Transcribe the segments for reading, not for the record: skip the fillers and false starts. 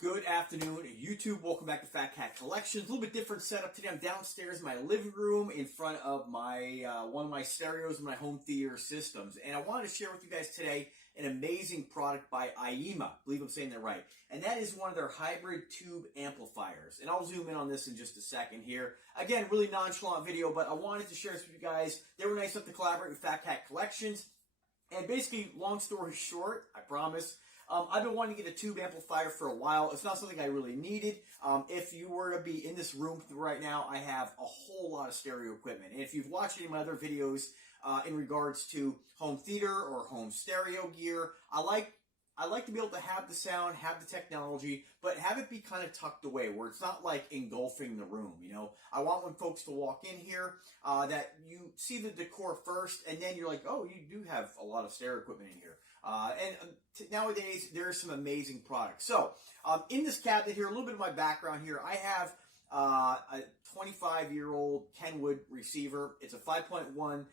Good afternoon, YouTube. Welcome back to Fat Cat Collections. A little bit different setup today. I'm downstairs in my living room in front of my one of my stereos in my home theater systems. And I wanted to share with you guys today an amazing product by Aiyima. I believe I'm saying that right. And that is one of their hybrid tube amplifiers. And I'll zoom in on this in just a second here. Again, really nonchalant video, but I wanted to share this with you guys. They were nice enough to collaborate with Fat Cat Collections. And basically, long story short, I promise, I've been wanting to get a tube amplifier for a while. It's not something I really needed. If you were to be in this room right now, I have a whole lot of stereo equipment. And if you've watched any of my other videos in regards to home theater or home stereo gear, I like to be able to have the sound, have the technology, but have it be kind of tucked away where it's not like engulfing the room, you know. I want when folks to walk in here that you see the decor first and then you're like, oh, you do have a lot of stereo equipment in here. Nowadays, there's some amazing products. So, in this cabinet here, a little bit of my background here, I have a 25-year-old Kenwood receiver. It's a 5.1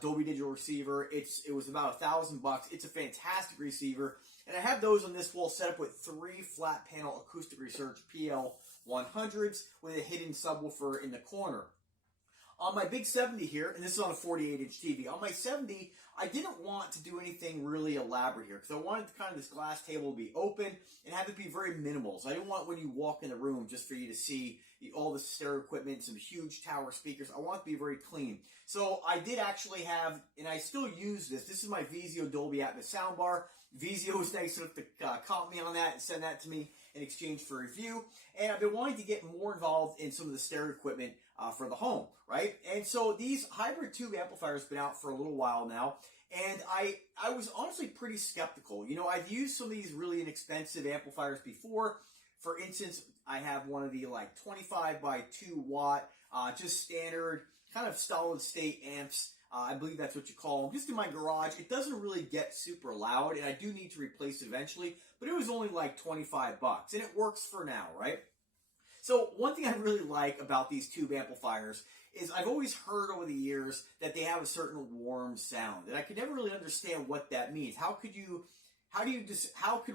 Dolby Digital receiver. It was about $1,000. It's a fantastic receiver. And I have those on this wall set up with 3 flat panel Acoustic Research PL100s with a hidden subwoofer in the corner. On my big 70 here, and this is on a 48-inch TV, on my 70, I didn't want to do anything really elaborate here because I wanted kind of this glass table to be open and have it be very minimal. So I didn't want when you walk in the room just for you to see all the stereo equipment, some huge tower speakers. I want it to be very clean. So I did actually have, and I still use this. This is my Vizio Dolby Atmos soundbar. Vizio was nice enough to comp me on that and send that to me in exchange for a review. And I've been wanting to get more involved in some of the stereo equipment for the home, right? And so these hybrid tube amplifiers have been out for a little while now. And I was honestly pretty skeptical. You know, I've used some of these really inexpensive amplifiers before. For instance, I have one of the like 25 by 2 watt, just standard kind of solid state amps. I believe that's what you call them. Just in my garage, it doesn't really get super loud, and I do need to replace it eventually, but it was only like 25 bucks, and it works for now, right? So one thing I really like about these tube amplifiers is I've always heard over the years that they have a certain warm sound, and I could never really understand what that means. How could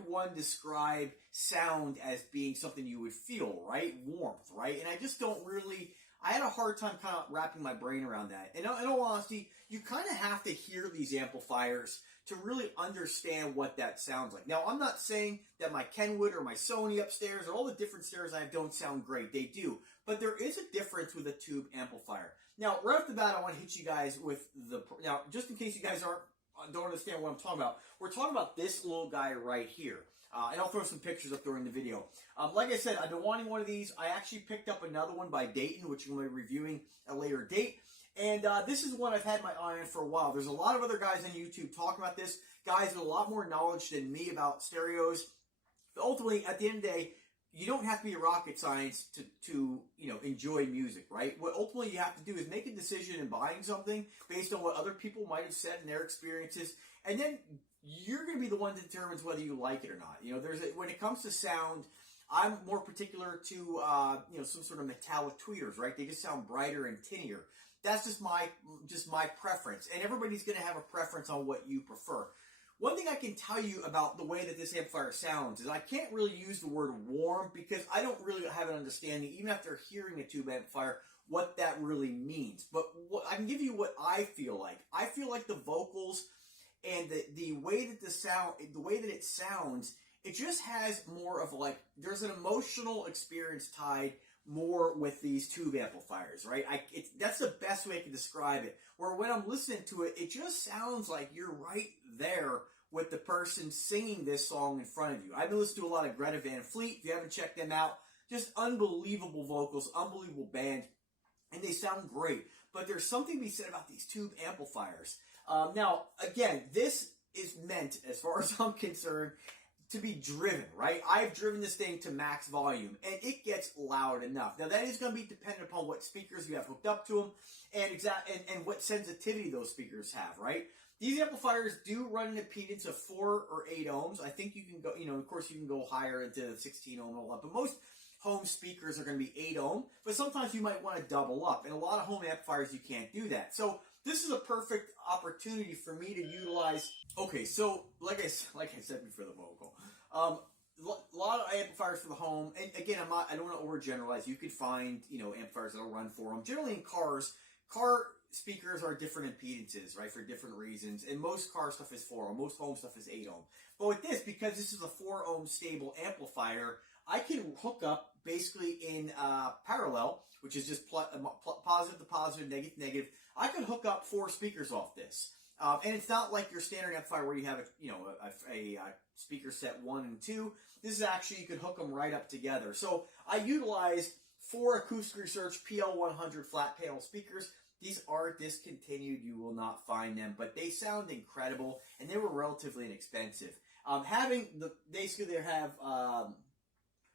one describe sound as being something you would feel, right? Warmth, right? And I just don't really, I had a hard time kind of wrapping my brain around that. And in all honesty, you kind of have to hear these amplifiers to really understand what that sounds like. Now, I'm not saying that my Kenwood or my Sony upstairs or all the different stereos I have don't sound great. They do. But there is a difference with a tube amplifier. Now, right off the bat, I want to hit you guys with now, just in case you guys don't understand what I'm talking about, we're talking about this little guy right here. And I'll throw some pictures up during the video. Like I said, I've been wanting one of these. I actually picked up another one by Dayton, which I'm going to be reviewing at a later date. And this is one I've had my eye on for a while. There's a lot of other guys on YouTube talking about this. Guys with a lot more knowledge than me about stereos. But ultimately, at the end of the day, you don't have to be a rocket science to enjoy music, right? What ultimately you have to do is make a decision in buying something based on what other people might have said in their experiences, and then you're going to be the one that determines whether you like it or not. You know, when it comes to sound, I'm more particular to some sort of metallic tweeters, right? They just sound brighter and tinnier. That's just my preference, and everybody's going to have a preference on what you prefer. One thing I can tell you about the way that this amplifier sounds is I can't really use the word warm because I don't really have an understanding, even after hearing a tube amplifier, what that really means. But I can give you what I feel like. I feel like the vocals and the way that it sounds, it just has more of like, there's an emotional experience tied more with these tube amplifiers, right? That's the best way I can describe it. Where when I'm listening to it, it just sounds like you're right there with the person singing this song in front of you. I've been listening to a lot of Greta Van Fleet. If you haven't checked them out, just unbelievable vocals, unbelievable band, and they sound great. But there's something to be said about these tube amplifiers. Now, again, this is meant, as far as I'm concerned, to be driven, right? I've driven this thing to max volume, and it gets loud enough. Now, that is going to be dependent upon what speakers you have hooked up to them and what sensitivity those speakers have, right? These amplifiers do run an impedance of 4 or 8 ohms. I think you can go, of course, you can go higher into 16 ohm and all that, but most home speakers are going to be 8 ohm, but sometimes you might want to double up, and a lot of home amplifiers, you can't do that. So this is a perfect opportunity for me to utilize. Okay, so like I said before the vocal, a lot of amplifiers for the home, and again, I don't want to overgeneralize. You could find, amplifiers that'll run for them. Generally in cars, car speakers are different impedances, right, for different reasons, and most car stuff is 4 ohm, most home stuff is 8 ohm. But with this, because this is a 4 ohm stable amplifier, I can hook up basically in parallel, which is just positive to positive, negative to negative. I could hook up 4 speakers off this. And it's not like your standard amplifier where you have a speaker set 1 and 2. This is actually, you could hook them right up together. So I utilized 4 Acoustic Research PL100 flat panel speakers. These are discontinued. You will not find them, but they sound incredible, and they were relatively inexpensive. Basically they have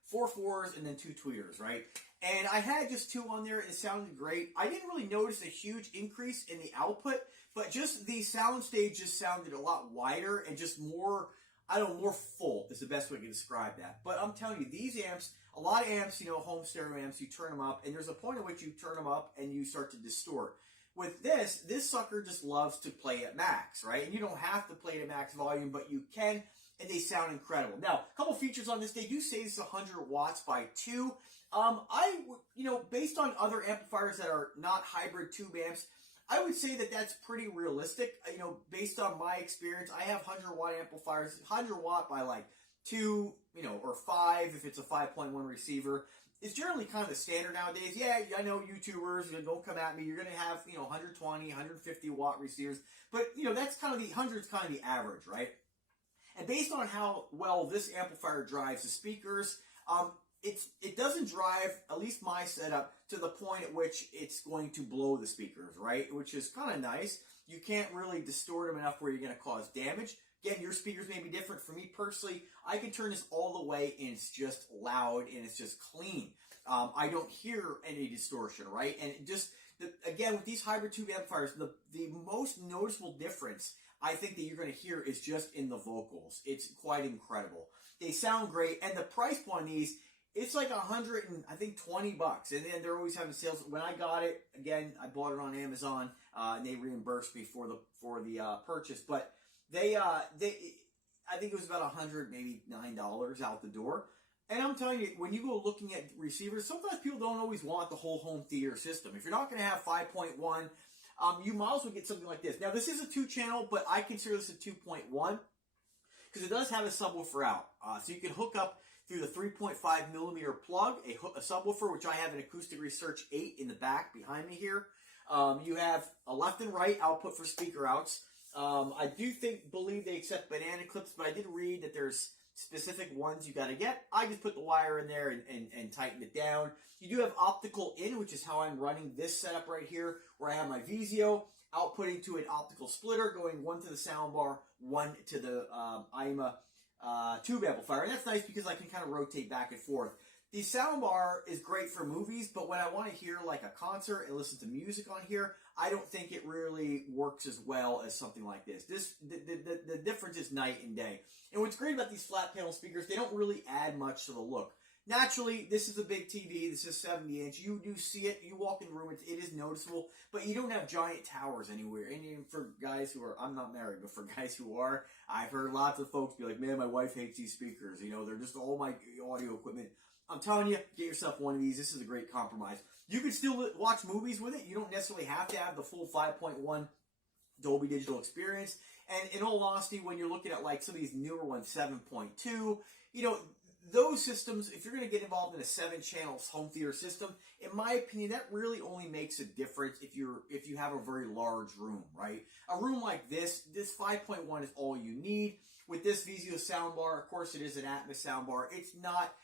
4 4s and then 2 tweeters, right? And I had just 2 on there, and it sounded great. I didn't really notice a huge increase in the output, but just the soundstage just sounded a lot wider and just more, more full is the best way to describe that. But I'm telling you, these amps, a lot of amps, home stereo amps, you turn them up, and there's a point at which you turn them up and you start to distort. With this sucker just loves to play at max, right? And you don't have to play it at max volume, but you can, and they sound incredible. Now, a couple features on this. They do say this is 100 watts by 2. Based on other amplifiers that are not hybrid tube amps, I would say that that's pretty realistic. Based on my experience, I have 100 watt amplifiers, 100 watt by like 2, or 5 if it's a 5.1 receiver. It's generally kind of the standard nowadays. Yeah, I know YouTubers, don't come at me. You're going to have, 120, 150 watt receivers. But, that's kind of the 100's kind of the average, right? And based on how well this amplifier drives the speakers, it doesn't drive, at least my setup, to the point at which it's going to blow the speakers, right? Which is kind of nice. You can't really distort them enough where you're going to cause damage. Again, your speakers may be different. For me personally, I can turn this all the way and it's just loud and it's just clean. I don't hear any distortion, right? And again, with these hybrid tube amplifiers, the most noticeable difference I think that you're going to hear is just in the vocals. It's quite incredible. They sound great, and the price point on these, it's like $120, and then they're always having sales. When I got it, again, I bought it on Amazon, and they reimbursed me for the purchase. But I think it was about $100, maybe $9 out the door. And I'm telling you, when you go looking at receivers, sometimes people don't always want the whole home theater system. If you're not going to have 5.1, you might as well get something like this. Now, this is a 2-channel, but I consider this a 2.1 because it does have a subwoofer out. So you can hook up through the 3.5 millimeter plug, a subwoofer, which I have an Acoustic Research 8 in the back behind me here. You have a left and right output for speaker outs. I do believe they accept banana clips, but I did read that there's specific ones you got to get. I just put the wire in there and tighten it down. You do have optical in, which is how I'm running this setup right here, where I have my Vizio outputting to an optical splitter, going one to the soundbar, one to the Aiyima tube amplifier. And that's nice because I can kind of rotate back and forth. The soundbar is great for movies, but when I want to hear like a concert and listen to music on here, I don't think it really works as well as something like this. The difference is night and day. And what's great about these flat panel speakers, they don't really add much to the look. Naturally, this is a big TV. This is 70-inch. You do see it. You walk in the room, it is noticeable. But you don't have giant towers anywhere. And for guys who are, I'm not married, but for guys who are, I've heard lots of folks be like, man, my wife hates these speakers. They're just all my audio equipment. I'm telling you, get yourself one of these. This is a great compromise. You can still watch movies with it. You don't necessarily have to have the full 5.1 Dolby Digital experience. And in all honesty, when you're looking at like some of these newer ones, 7.2, those systems, if you're going to get involved in a 7-channel home theater system, in my opinion, that really only makes a difference if you have a very large room, right? A room like this 5.1 is all you need. With this Vizio soundbar, of course, it is an Atmos soundbar. It's not,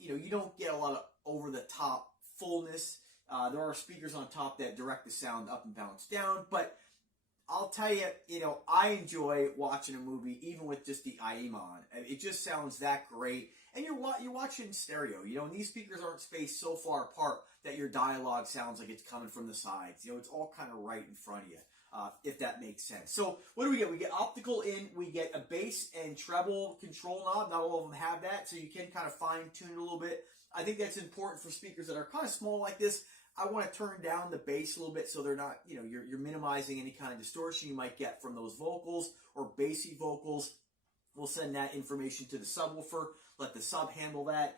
you don't get a lot of over-the-top fullness. There are speakers on top that direct the sound up and bounce down, but I'll tell you, I enjoy watching a movie even with just the Aiyima on. It just sounds that great. And you're watching stereo, and these speakers aren't spaced so far apart that your dialogue sounds like it's coming from the sides. It's all kind of right in front of you, if that makes sense. So what do we get? We get optical in, we get a bass and treble control knob. Not all of them have that, so you can kind of fine tune it a little bit. I think that's important for speakers that are kind of small like this. I want to turn down the bass a little bit so they're not, you're minimizing any kind of distortion you might get from those vocals or bassy vocals. We'll send that information to the subwoofer. let the sub handle that.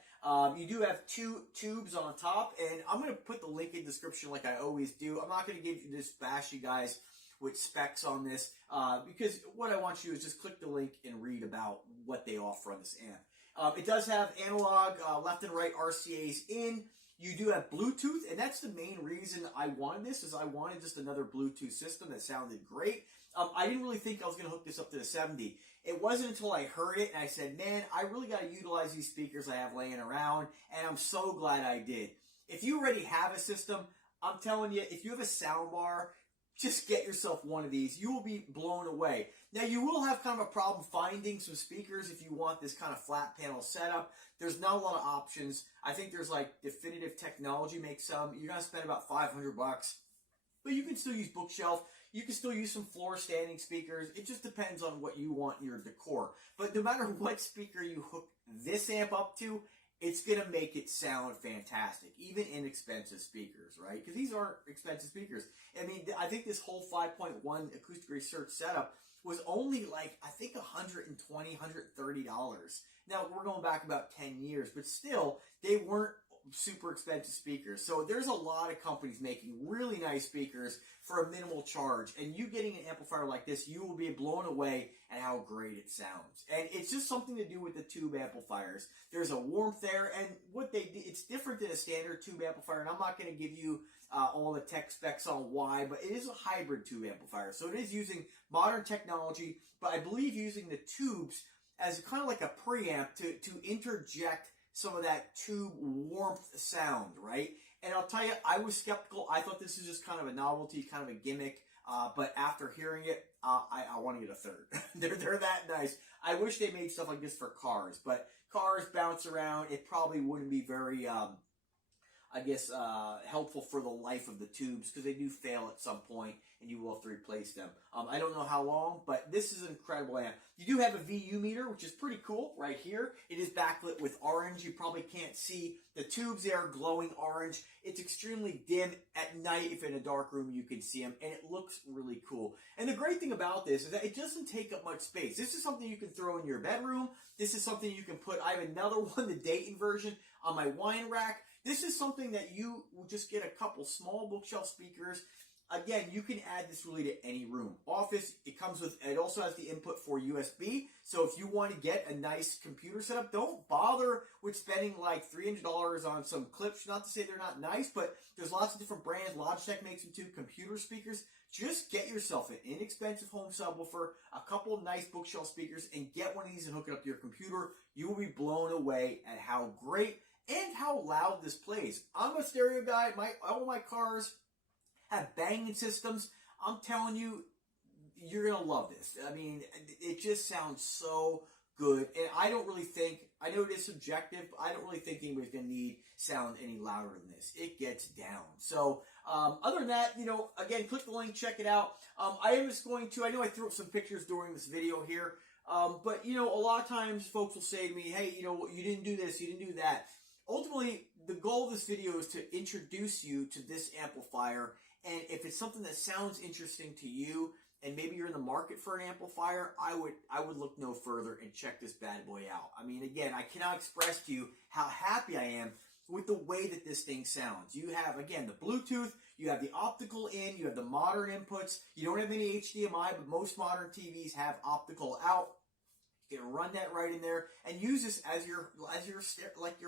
You do have 2 tubes on top, and I'm going to put the link in the description like I always do. I'm not going to give you this bash you guys with specs on this, because what I want you to do is just click the link and read about what they offer on this amp. It does have analog left and right RCAs in. You do have Bluetooth, and that's the main reason I wanted this, is I wanted just another Bluetooth system that sounded great. I didn't really think I was going to hook this up to the 70. It wasn't until I heard it and I said, man, I really got to utilize these speakers I have laying around, and I'm so glad I did. If you already have a system, I'm telling you, if you have a sound bar, just get yourself one of these. You will be blown away. Now, you will have kind of a problem finding some speakers if you want this kind of flat panel setup. There's not a lot of options. I think there's like Definitive Technology makes some. You're going to spend about $500. But you can still use bookshelf. You can still use some floor standing speakers. It just depends on what you want in your decor. But no matter what speaker you hook this amp up to, it's going to make it sound fantastic, even inexpensive speakers, right? Because these aren't expensive speakers. I mean, I think this whole 5.1 acoustic research setup was only like, I think $120, $130. Now, we're going back about 10 years, but still, they weren't super expensive speakers. So there's a lot of companies making really nice speakers for a minimal charge, and you getting an amplifier like this, you will be blown away at how great it sounds. And it's just something to do with the tube amplifiers. There's a warmth there, and what they do, it's different than a standard tube amplifier, and I'm not going to give you all the tech specs on why, but it is a hybrid tube amplifier. So it is using modern technology, but I believe using the tubes as kind of like a preamp to interject some of that tube warmth sound, right? And I'll tell you, I was skeptical. I thought this was just kind of a novelty, kind of a gimmick. But after hearing it, I want to get a third. they're that nice. I wish they made stuff like this for cars, but cars bounce around. It probably wouldn't be very, I guess, helpful for the life of the tubes, because they do fail at some point and you will have to replace them. I don't know how long, but this is an incredible amp. You do have a VU meter, which is pretty cool right here. It is backlit with orange. You probably can't see the tubes there glowing orange. It's extremely dim at night. If in a dark room, you can see them, and it looks really cool. And the great thing about this is that it doesn't take up much space. This is something you can throw in your bedroom. This is something you can put, I have another one, the Dayton version, on my wine rack. This is something that you will just get a couple small bookshelf speakers. Again, you can add this really to any room. Office, it also has the input for USB. So if you want to get a nice computer setup, don't bother with spending like $300 on some clips. Not to say they're not nice, but there's lots of different brands. Logitech makes them too, computer speakers. Just get yourself an inexpensive home subwoofer, a couple of nice bookshelf speakers, and get one of these and hook it up to your computer. You will be blown away at how great and how loud this plays. I'm a stereo guy. All my cars have banging systems. I'm telling you, you're going to love this. I mean, it just sounds so good. And I don't really think, I know it is subjective, but I don't really think anybody's going to need sound any louder than this. It gets down. So, other than that, again, click the link, check it out. I am just going to, I know I threw up some pictures during this video here, but, a lot of times folks will say to me, hey, you didn't do this, you didn't do that. Ultimately, the goal of this video is to introduce you to this amplifier, and if it's something that sounds interesting to you, and maybe you're in the market for an amplifier, I would look no further and check this bad boy out. I mean, again, I cannot express to you how happy I am with the way that this thing sounds. You have, again, the Bluetooth, you have the optical in, you have the modern inputs, you don't have any HDMI, but most modern TVs have optical out. You can run that right in there and use this as your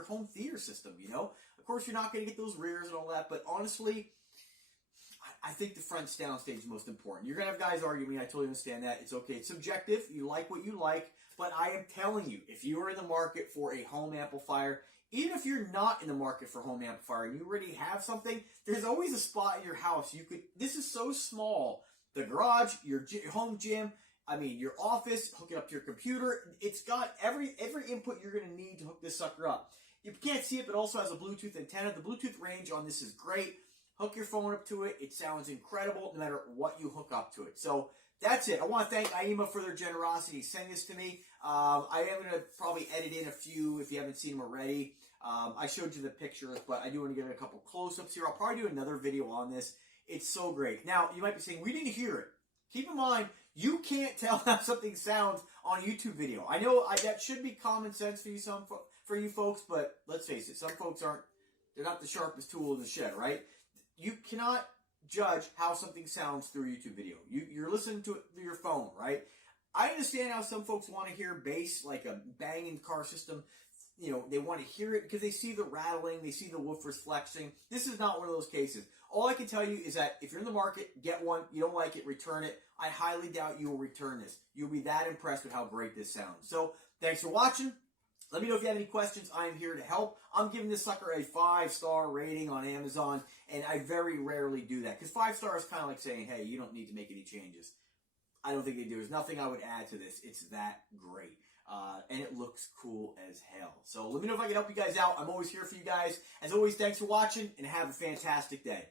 home theater system, Of course, you're not going to get those rears and all that, but honestly, I think the front soundstage is most important. You're going to have guys argue me. I totally understand that. It's okay. It's subjective. You like what you like. But I am telling you, if you are in the market for a home amplifier, even if you're not in the market for a home amplifier and you already have something, there's always a spot in your house. This is so small. The garage, your home gym, your office, hook it up to your computer. It's got every input you're going to need to hook this sucker up. You can't see it, but it also has a Bluetooth antenna. The Bluetooth range on this is great. Hook your phone up to it. It sounds incredible no matter what you hook up to it. So that's it. I want to thank Aiyima for their generosity sending this to me. I am going to probably edit in a few if you haven't seen them already. I showed you the pictures, but I do want to get a couple close-ups here. I'll probably do another video on this. It's so great. Now, you might be saying, we didn't hear it. Keep in mind, you can't tell how something sounds on a YouTube video. I know that should be common sense for you, for you folks, but let's face it, some folks they're not the sharpest tool in the shed, right? You cannot judge how something sounds through a YouTube video. You're listening to it through your phone, right? I understand how some folks want to hear bass, like a banging car system. You know, they want to hear it because they see the rattling, they see the woofers flexing. This is not one of those cases. All I can tell you is that if you're in the market, get one. You don't like it, return it. I highly doubt you will return this. You'll be that impressed with how great this sounds. So, thanks for watching. Let me know if you have any questions. I'm here to help. I'm giving this sucker a 5-star rating on Amazon, and I very rarely do that. Because 5 stars is kind of like saying, hey, you don't need to make any changes. I don't think they do. There's nothing I would add to this. It's that great. And it looks cool as hell. So let me know if I can help you guys out. I'm always here for you guys. As always, thanks for watching, and have a fantastic day.